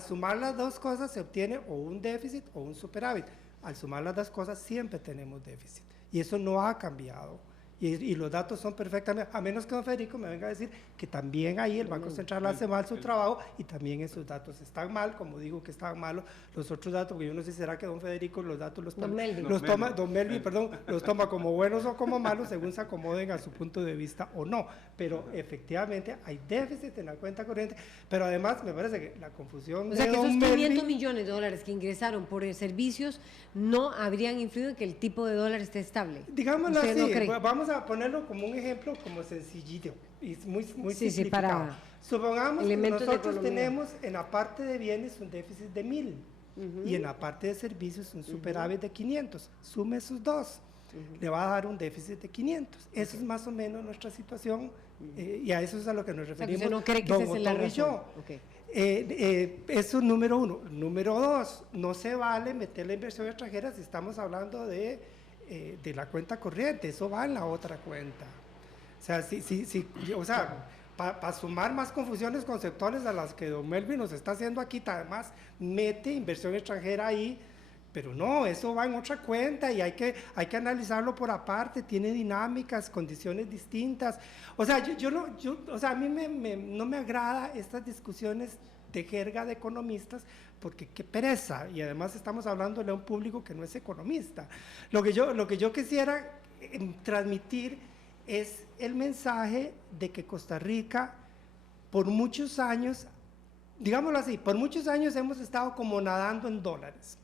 sumar las dos cosas se obtiene o un déficit o un superávit. Al sumar las dos cosas siempre tenemos déficit, y eso no ha cambiado. Y los datos son perfectamente, a menos que don Federico me venga a decir que también ahí el Banco Central hace mal su trabajo, y también esos datos están mal, como digo que están malos los otros datos, porque yo no sé si será que don Federico los datos los toma como buenos o como malos, según se acomoden a su punto de vista o no, pero efectivamente hay déficit en la cuenta corriente, pero además me parece que la confusión que esos 500 millones de dólares que ingresaron por servicios no habrían influido en que el tipo de dólar esté estable. Digámoslo así, vamos a ponerlo como un ejemplo como sencillito y muy Sí, simplificado. para Supongamos que elementos de nosotros economía. tenemos en la parte de bienes un déficit de 1.000 y en la parte de servicios un superávit de 500. Sume esos dos, le va a dar un déficit de 500. Eso es más o menos nuestra situación y a eso es a lo que nos referimos. ¿Usted no cree que esa es la Otón y razón? yo. Okay. Eso es número uno. Número dos, no se vale meter la inversión extranjera si estamos hablando de la cuenta corriente, eso va en la otra cuenta. O sea, para sumar más confusiones conceptuales a las que don Melvin nos está haciendo aquí, además mete inversión extranjera ahí, pero no, eso va en otra cuenta y hay que analizarlo por aparte, tiene dinámicas, condiciones distintas. O sea, a mí no me agrada estas discusiones de jerga de economistas, porque qué pereza, y además estamos hablándole a un público que no es economista. Lo que yo quisiera transmitir es el mensaje de que Costa Rica, por muchos años, digámoslo así, por muchos años hemos estado como nadando en dólares,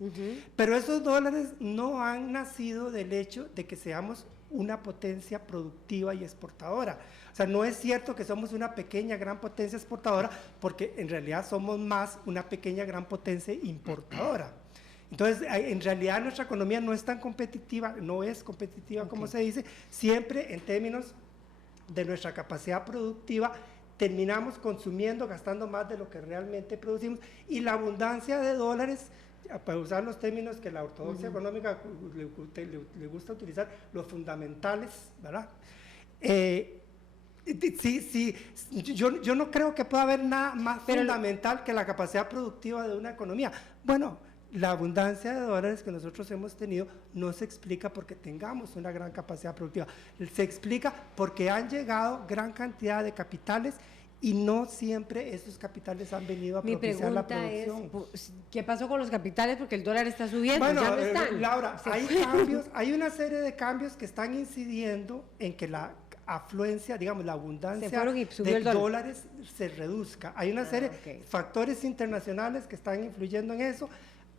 pero esos dólares no han nacido del hecho de que seamos una potencia productiva y exportadora. O sea, no es cierto que somos una pequeña, gran potencia exportadora, porque en realidad somos más una pequeña, gran potencia importadora. Entonces, en realidad nuestra economía no es tan competitiva, no es competitiva como se dice, siempre en términos de nuestra capacidad productiva, terminamos consumiendo, gastando más de lo que realmente producimos, y la abundancia de dólares, para usar los términos que la ortodoxia económica le gusta utilizar, los fundamentales, ¿verdad? Yo no creo que pueda haber nada más fundamental que la capacidad productiva de una economía. Bueno, la abundancia de dólares que nosotros hemos tenido no se explica porque tengamos una gran capacidad productiva, se explica porque han llegado gran cantidad de capitales y no siempre esos capitales han venido a propiciar la producción. Mi pregunta es, ¿qué pasó con los capitales? Porque el dólar está subiendo, bueno, ya no están. Laura, hay una serie de cambios que están incidiendo en que la afluencia, digamos, la abundancia de dólares se reduzca. Hay una serie de factores internacionales que están influyendo en eso.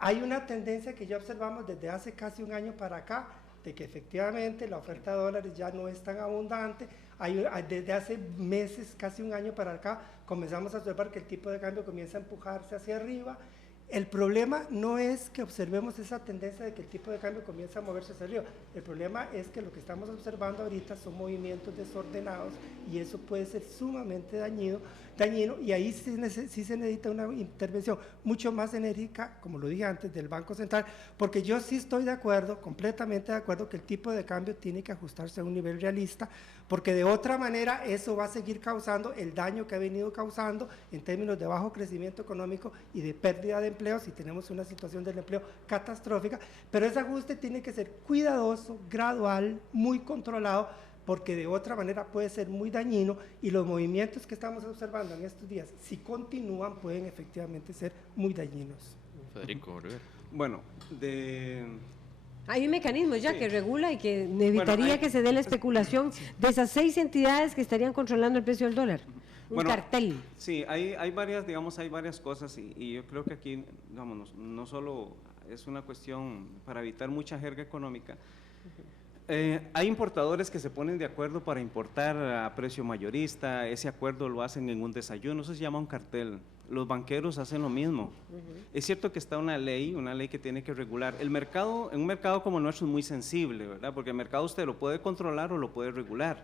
Hay una tendencia que ya observamos desde hace casi un año para acá, de que efectivamente la oferta de dólares ya no es tan abundante. Desde hace meses, casi un año para acá, comenzamos a observar que el tipo de cambio comienza a empujarse hacia arriba. El problema no es que observemos esa tendencia de que el tipo de cambio comienza a moverse hacia arriba. El problema es que lo que estamos observando ahorita son movimientos desordenados y eso puede ser sumamente dañino y ahí sí se necesita una intervención mucho más enérgica, como lo dije antes, del Banco Central, porque yo sí estoy de acuerdo, completamente de acuerdo, que el tipo de cambio tiene que ajustarse a un nivel realista, porque de otra manera eso va a seguir causando el daño que ha venido causando en términos de bajo crecimiento económico y de pérdida de empleo, si tenemos una situación del empleo catastrófica, pero ese ajuste tiene que ser cuidadoso, gradual, muy controlado, porque de otra manera puede ser muy dañino y los movimientos que estamos observando en estos días, si continúan, pueden efectivamente ser muy dañinos. Federico Rivera. Bueno, hay un mecanismo ya que regula y que evitaría que se dé la especulación de esas 6 entidades que estarían controlando el precio del dólar. Un cartel. Sí, hay varias cosas y yo creo que aquí, digamos, no solo es una cuestión para evitar mucha jerga económica. Hay importadores que se ponen de acuerdo para importar a precio mayorista, ese acuerdo lo hacen en un desayuno, eso se llama un cartel. Los banqueros hacen lo mismo. Es cierto que está una ley que tiene que regular. El mercado, en un mercado como nuestro es muy sensible, ¿verdad? Porque el mercado usted lo puede controlar o lo puede regular.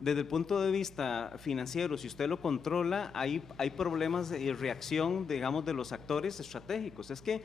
Desde el punto de vista financiero, si usted lo controla, hay problemas de reacción, digamos, de los actores estratégicos. Es que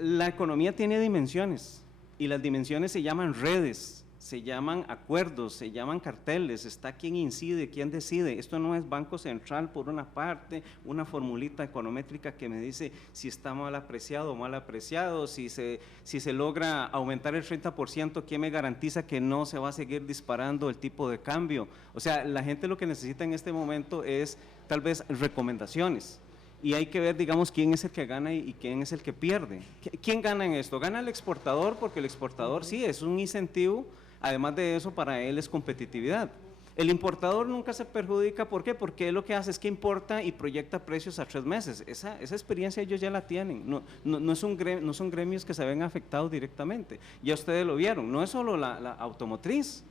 la economía tiene dimensiones. Y las dimensiones se llaman redes, se llaman acuerdos, se llaman carteles, está quién incide, quién decide. Esto no es Banco Central por una parte, una formulita econométrica que me dice si está mal apreciado o mal apreciado, si se logra aumentar el 30%, ¿quién me garantiza que no se va a seguir disparando el tipo de cambio? O sea, la gente lo que necesita en este momento es tal vez recomendaciones. Y hay que ver, digamos, quién es el que gana y quién es el que pierde. ¿Quién gana en esto? Gana el exportador, porque el exportador sí es un incentivo, además de eso para él es competitividad. El importador nunca se perjudica, ¿por qué? Porque él lo que hace es que importa y proyecta precios a 3 meses. Esa experiencia ellos ya la tienen, no son gremios que se ven afectados directamente. Ya ustedes lo vieron, no es solo la automotriz.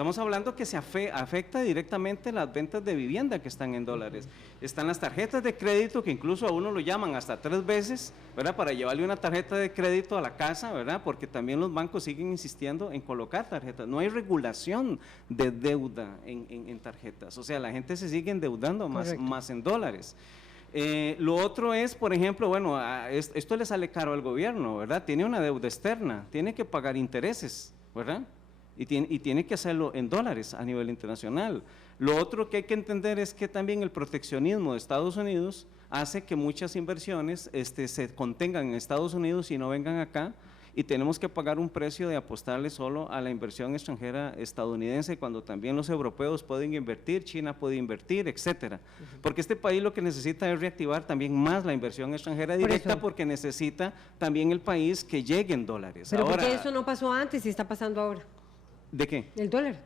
Estamos hablando que se afecta directamente las ventas de vivienda que están en dólares. Están las tarjetas de crédito que incluso a uno lo llaman hasta 3 veces, ¿verdad? Para llevarle una tarjeta de crédito a la casa, ¿verdad? Porque también los bancos siguen insistiendo en colocar tarjetas. No hay regulación de deuda en tarjetas. O sea, la gente se sigue endeudando más en dólares. Lo otro es, por ejemplo, bueno, esto le sale caro al gobierno, ¿verdad? Tiene una deuda externa, tiene que pagar intereses, ¿verdad? Y tiene que hacerlo en dólares a nivel internacional. Lo otro que hay que entender es que también el proteccionismo de Estados Unidos hace que muchas inversiones se contengan en Estados Unidos y no vengan acá, y tenemos que pagar un precio de apostarle solo a la inversión extranjera estadounidense cuando también los europeos pueden invertir, China puede invertir, etcétera. Porque este país lo que necesita es reactivar también más la inversión extranjera directa, porque necesita también el país que lleguen dólares. Pero ¿por qué eso no pasó antes y está pasando ahora? ¿De qué? El dólar.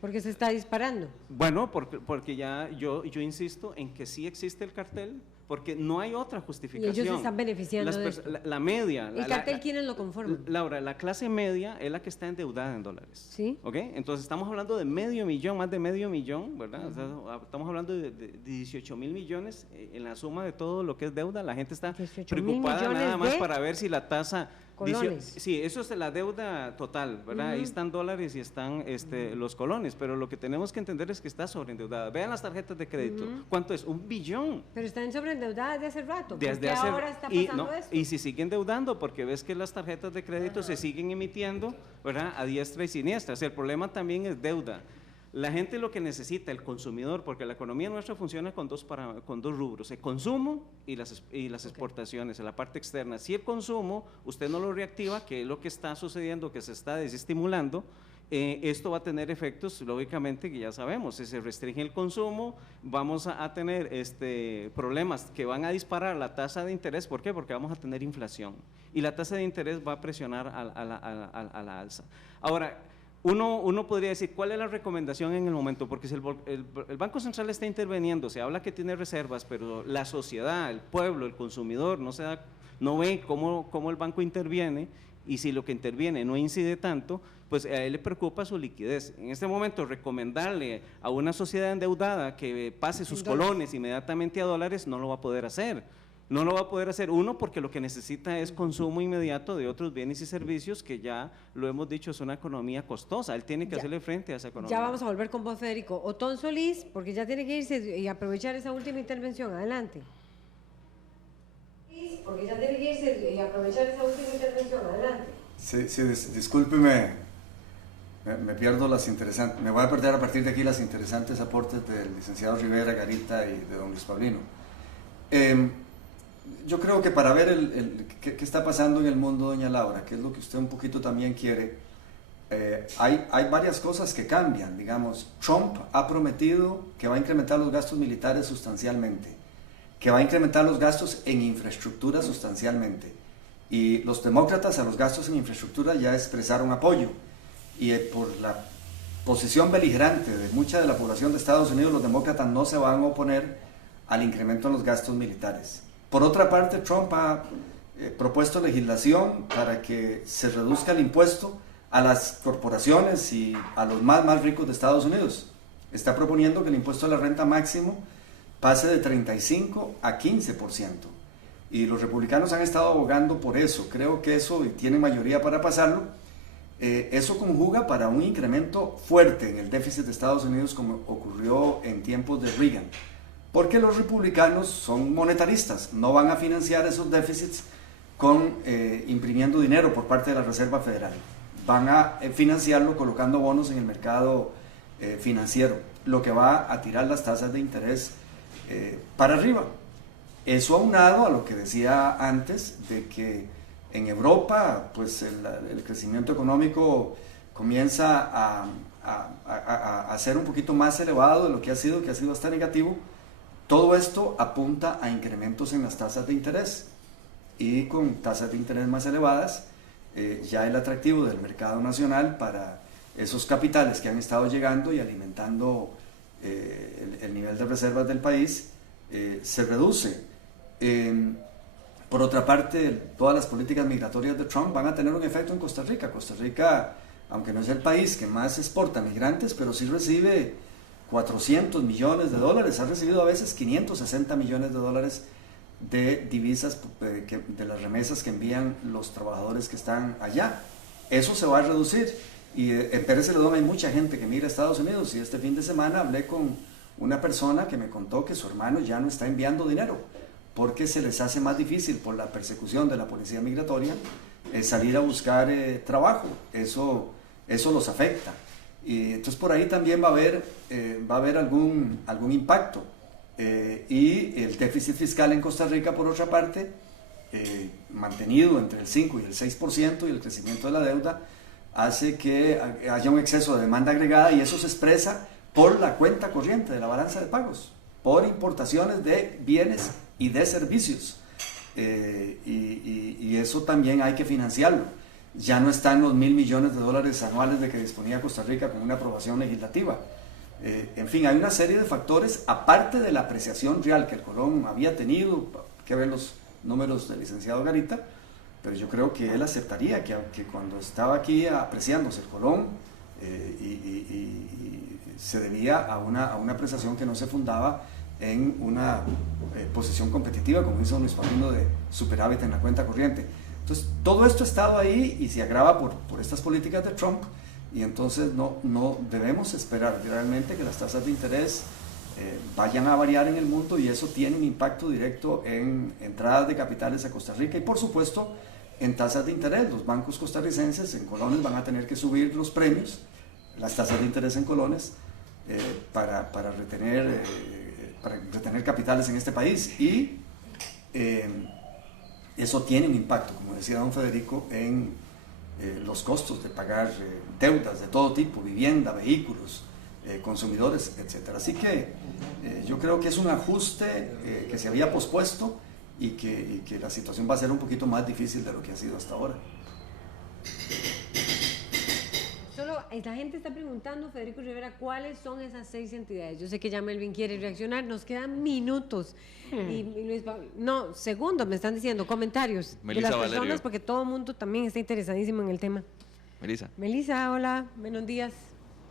¿Por qué se está disparando? Bueno, porque ya yo insisto en que sí existe el cartel, porque no hay otra justificación. Y ellos se están beneficiando de esto. La media. ¿El cartel quiénes lo conforman? Laura, la clase media es la que está endeudada en dólares. ¿Sí? ¿Ok? Entonces estamos hablando de medio millón, más de medio millón, ¿verdad? O sea, estamos hablando de 18,000 millones en la suma de todo lo que es deuda. La gente está preocupada nada más para ver si la tasa... Colones. Sí, eso es la deuda total, ¿verdad? Ahí están dólares y están los colones, pero lo que tenemos que entender es que está sobreendeudada. Vean las tarjetas de crédito, ¿cuánto es? 1 billón. Pero están sobreendeudadas desde hace rato, desde hace, ahora está pasando esto. Y si siguen endeudando, porque ves que las tarjetas de crédito se siguen emitiendo, ¿verdad? A diestra y siniestra. O sea, el problema también es deuda. La gente lo que necesita, el consumidor, porque la economía nuestra funciona con dos rubros, el consumo y las exportaciones, en la parte externa. Si el consumo usted no lo reactiva, que es lo que está sucediendo, que se está desestimulando, esto va a tener efectos, lógicamente, que ya sabemos. Si se restringe el consumo, vamos a tener problemas que van a disparar la tasa de interés. ¿Por qué? Porque vamos a tener inflación y la tasa de interés va a presionar a la alza. Ahora, uno podría decir, ¿cuál es la recomendación en el momento? Porque si el Banco Central está interviniendo, se habla que tiene reservas, pero la sociedad, el pueblo, el consumidor no ve cómo el banco interviene, y si lo que interviene no incide tanto, pues a él le preocupa su liquidez. En este momento, recomendarle a una sociedad endeudada que pase sus colones inmediatamente a dólares, no lo va a poder hacer. No lo va a poder hacer, uno, porque lo que necesita es consumo inmediato de otros bienes y servicios, que ya lo hemos dicho, es una economía costosa. Él tiene que hacerle frente a esa economía. Ya vamos a volver con vos, Federico. Otón Solís, porque ya tiene que irse y aprovechar esa última intervención. Adelante. Porque ya tiene que irse y aprovechar esa última intervención. Adelante. Sí, discúlpeme, me pierdo las interesantes, me voy a perder a partir de aquí las interesantes aportes del licenciado Rivera Garita y de don Luis Paulino. Yo creo que para ver qué está pasando en el mundo, doña Laura, que es lo que usted un poquito también quiere, hay varias cosas que cambian. Digamos, Trump ha prometido que va a incrementar los gastos militares sustancialmente, que va a incrementar los gastos en infraestructura sustancialmente, y los demócratas a los gastos en infraestructura ya expresaron apoyo, y por la posición beligerante de mucha de la población de Estados Unidos, los demócratas no se van a oponer al incremento en los gastos militares. Por otra parte, Trump ha propuesto legislación para que se reduzca el impuesto a las corporaciones y a los más ricos de Estados Unidos. Está proponiendo que el impuesto a la renta máximo pase de 35 a 15%. Y los republicanos han estado abogando por eso. Creo que eso, y tienen mayoría para pasarlo, eso conjuga para un incremento fuerte en el déficit de Estados Unidos, como ocurrió en tiempos de Reagan. Porque los republicanos son monetaristas, no van a financiar esos déficits imprimiendo dinero por parte de la Reserva Federal. Van a financiarlo colocando bonos en el mercado financiero, lo que va a tirar las tasas de interés para arriba. Eso aunado a lo que decía antes, de que en Europa pues el crecimiento económico comienza a ser un poquito más elevado de lo que ha sido hasta negativo. Todo esto apunta a incrementos en las tasas de interés, y con tasas de interés más elevadas, ya el atractivo del mercado nacional para esos capitales que han estado llegando y alimentando el nivel de reservas del país se reduce. Por otra parte, todas las políticas migratorias de Trump van a tener un efecto en Costa Rica. Costa Rica aunque no es el país que más exporta migrantes, pero sí recibe 400 millones de dólares, ha recibido a veces 560 millones de dólares de divisas de las remesas que envían los trabajadores que están allá. Eso se va a reducir, y en Pérez Celedón hay mucha gente que migra a Estados Unidos, y este fin de semana hablé con una persona que me contó que su hermano ya no está enviando dinero porque se les hace más difícil por la persecución de la policía migratoria salir a buscar trabajo. Eso los afecta, y entonces por ahí también va a haber algún impacto. Y el déficit fiscal en Costa Rica, por otra parte, mantenido entre el 5 y el 6%, y el crecimiento de la deuda hace que haya un exceso de demanda agregada, y eso se expresa por la cuenta corriente de la balanza de pagos, por importaciones de bienes y de servicios, y eso también hay que financiarlo. Ya no están los 1.000 millones de dólares anuales de que disponía Costa Rica con una aprobación legislativa. En fin, hay una serie de factores, aparte de la apreciación real que el colón había tenido. Hay que ver los números del licenciado Garita, pero yo creo que él aceptaría que cuando estaba aquí apreciándose el colón, se debía a una apreciación que no se fundaba en una posición competitiva, como hizo Luis Paulino, de superávit en la cuenta corriente. Entonces, todo esto ha estado ahí y se agrava por estas políticas de Trump, y entonces no debemos esperar realmente que las tasas de interés vayan a variar en el mundo, y eso tiene un impacto directo en entradas de capitales a Costa Rica, y por supuesto en tasas de interés. Los bancos costarricenses en colones van a tener que subir los premios, las tasas de interés en colones, para retener capitales en este país, y eso tiene un impacto, como decía don Federico, en los costos de pagar deudas de todo tipo, vivienda, vehículos, consumidores, etc. Así que yo creo que es un ajuste que se había pospuesto, y que la situación va a ser un poquito más difícil de lo que ha sido hasta ahora. La gente está preguntando, Federico Rivera, ¿cuáles son esas 6 entidades? Yo sé que ya Melvin quiere reaccionar, nos quedan minutos. Y Luis Pablo, no, segundos, me están diciendo, comentarios Melissa de las personas, Valerio, porque todo el mundo también está interesadísimo en el tema. Melissa, hola, buenos días.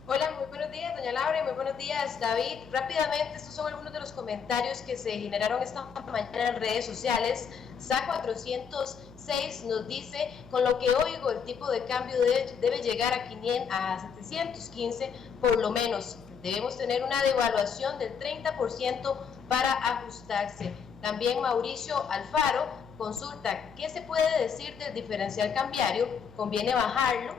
Hola, muy buenos días, doña Laura, muy buenos días, David. Rápidamente, estos son algunos de los comentarios que se generaron esta mañana en redes sociales. SA406 nos dice: con lo que oigo, el tipo de cambio debe llegar a 715 por lo menos. Debemos tener una devaluación del 30% para ajustarse. También Mauricio Alfaro consulta: ¿qué se puede decir del diferencial cambiario? ¿Conviene bajarlo?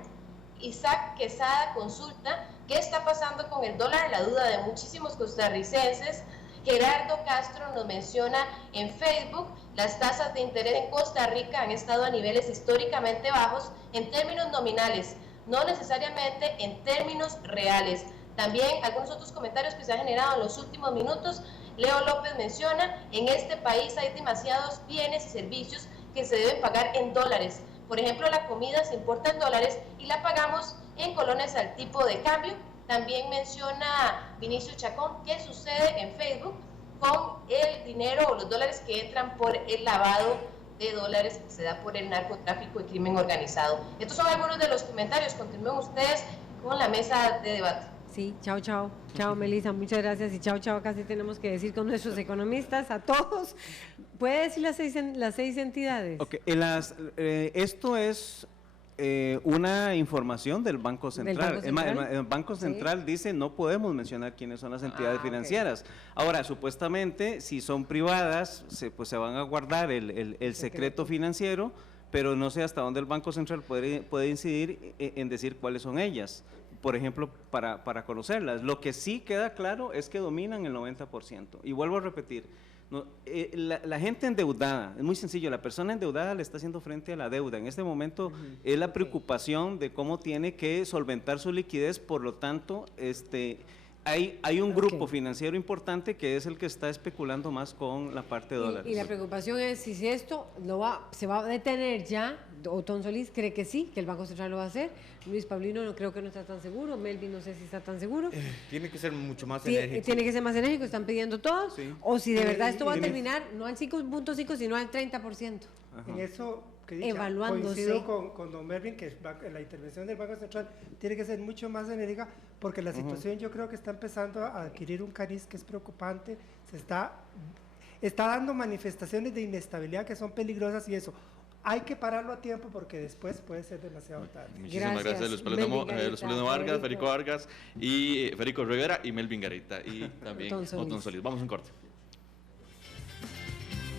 Isaac Quesada consulta: ¿qué está pasando con el dólar? La duda de muchísimos costarricenses. Gerardo Castro nos menciona en Facebook: las tasas de interés en Costa Rica han estado a niveles históricamente bajos en términos nominales, no necesariamente en términos reales. También algunos otros comentarios que se han generado en los últimos minutos. Leo López menciona: en este país hay demasiados bienes y servicios que se deben pagar en dólares. Por ejemplo, la comida se importa en dólares y la pagamos en colones al tipo de cambio. También menciona Vinicio Chacón: ¿qué sucede en Facebook con el dinero o los dólares que entran por el lavado de dólares que se da por el narcotráfico y crimen organizado? Estos son algunos de los comentarios. Continúen ustedes con la mesa de debate. Sí, chao, chao. Chao, Melissa, muchas gracias. Y chao, chao, casi tenemos que decir con nuestros economistas, a todos. ¿Puede decir las seis entidades? Ok, esto es una información del Banco Central. El Banco Central dice: no podemos mencionar quiénes son las entidades financieras. Okay. Ahora, supuestamente, si son privadas, pues se van a guardar el secreto financiero, pero no sé hasta dónde el Banco Central puede incidir en decir cuáles son ellas, por ejemplo, para conocerlas. Lo que sí queda claro es que dominan el 90%. Y vuelvo a repetir, la gente endeudada, es muy sencillo, la persona endeudada le está haciendo frente a la deuda. En este momento es la preocupación de cómo tiene que solventar su liquidez, por lo tanto, hay un grupo financiero importante que es el que está especulando más con la parte de dólares. Y la preocupación es si esto se va a detener ya. Otón Solís cree que sí, que el Banco Central lo va a hacer. Luis Paulino no creo que no está tan seguro. Melvin no sé si está tan seguro. Tiene que ser mucho más enérgico. Tiene que ser más enérgico, están pidiendo todos. Sí. O si de verdad esto va a terminar no al 5.5, sino al 30%. En eso que dice. Evaluándose. Coincido con don Melvin que la intervención del Banco Central tiene que ser mucho más enérgica, porque la situación yo creo que está empezando a adquirir un cariz que es preocupante, está dando manifestaciones de inestabilidad que son peligrosas, y eso hay que pararlo a tiempo porque después puede ser demasiado tarde. Muchísimas gracias Luis Paleno Vargas, Federico Vargas y Federico Rivera y Melvin Garita y también Otón Solís. Vamos a un corte.